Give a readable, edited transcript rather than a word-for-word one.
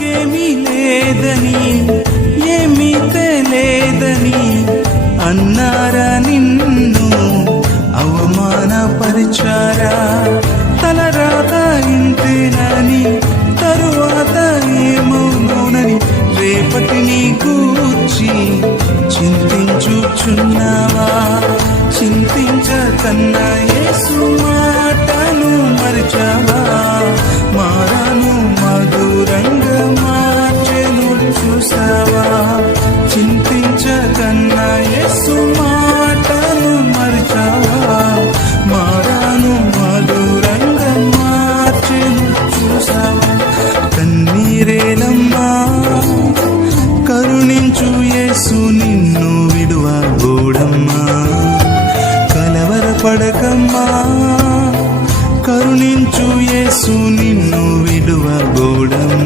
నీకేమీ లేదని ఏమీ తెలియదని అన్నారా నిన్ను అవమానపరిచారా? తలరాత ఇంతేనని తరువాత ఏమవునని రేపటిని గూర్చి చింతించుచున్నావా? చింతించకన్నా యేసు మాటను మరిచావా? మారాను మధురంగా మార్చెను చూసావా? చింతించకన్నా యేసు మాటను మరిచావా? మారాను మధురంగా మార్చెను చూసావా? కన్నీరేనమ్మా కరుణించు యేసు నిన్ను విడువబోడమ్మా. కలవరపడకమ్మా కరుణించు యేసు నిన్ను విడువబోడమ్మా.